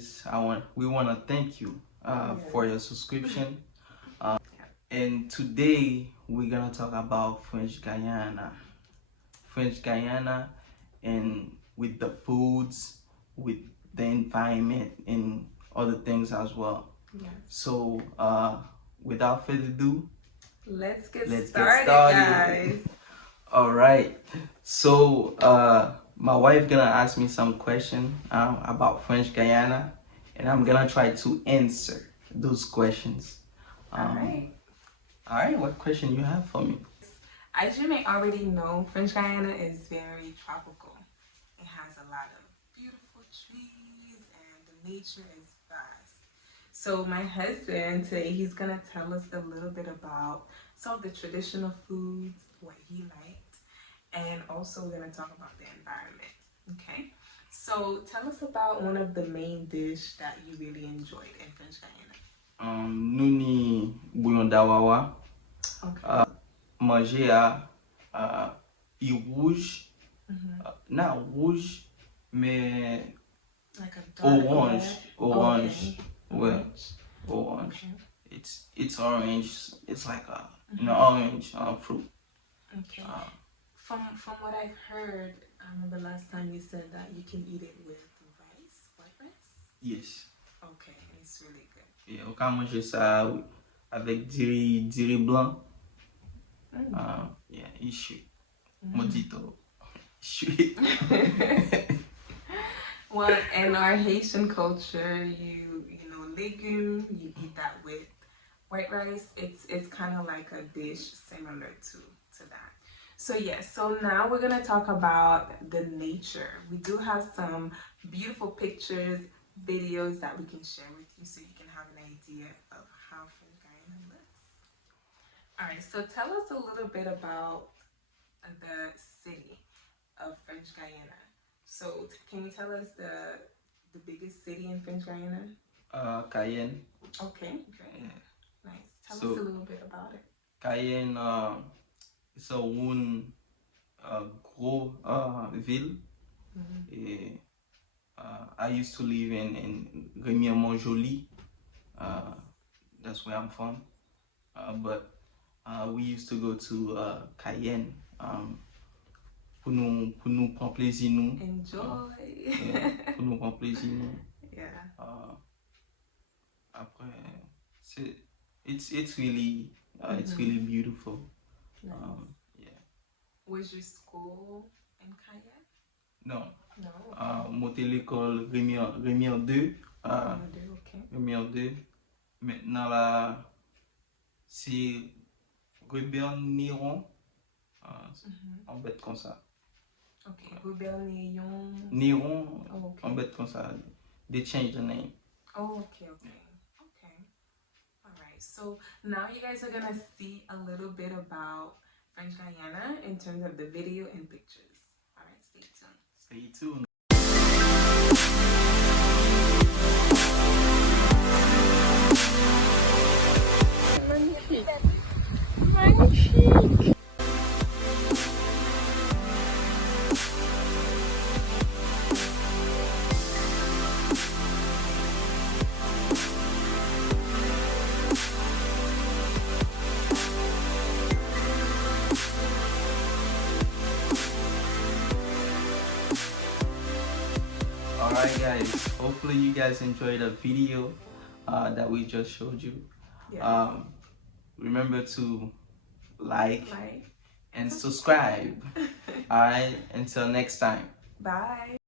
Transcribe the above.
guys, we want to thank you for your subscription. And today we're gonna talk about French Guyana, and with the foods, with the environment, and other things as well. Yes. So without further ado, let's get started, guys. All right. So my wife gonna ask me some question about French Guyana, and I'm gonna try to answer those questions. All right. What question you have for me? As you may already know, French Guiana is very tropical. It has a lot of beautiful trees and the nature is vast. So my husband today, he's gonna tell us a little bit about some of the traditional foods, what he liked, and also we're gonna talk about the environment. Okay, so tell us about one of the main dish that you really enjoyed in French Guiana. Nous ni bouillon d'awara. Okay. Manger à rouge, not rouge, mais like a dark orange. Okay. Well, orange. Okay. It's orange. It's like an orange fruit. Okay. From what I've heard, I remember last time you said that you can eat it with rice, white rice. Yes. Okay, it's really good. Yeah, on peut manger ça avec du riz blanc. Yeah, issue. Mojito. Issue. Well, in our Haitian culture, you know, legume, you eat that with white rice. It's kind of like a dish similar to that. So yes, so now we're gonna talk about the nature. We do have some beautiful pictures, videos that we can share with you so you can have an idea of how French Guiana looks. All right, so tell us a little bit about the city of French Guiana. So can you tell us the biggest city in French Guiana? Guyane. Okay, great. Yeah. Nice. Tell us a little bit about it. Guyane, it's a one gros ville. Et, I used to live in Remiremont-Joly. That's where I'm from. But we used to go to Guyane pour nous prendre plaisir nous. Enjoy. Pour nous prendre plaisir nous. Yeah. Après, it's really beautiful. Nice. Yeah. Was your school in Guyane? No. No. Monté l'école Rémière 2. Okay. Rémière 2. Maintenant là, c'est Reberne-Néron. En bête comme ça. Okay. Reberne-Néron. Néron. Oh, okay. En bête comme ça. They changed the name. Oh, okay. All right. So now you guys are gonna see a little bit about French Guiana in terms of the video and pictures. All right. Stay tuned. Stay tuned. Magnifique. Alright guys, hopefully you guys enjoyed the video that we just showed you. Yes. Remember to like and subscribe. Alright, until next time. Bye.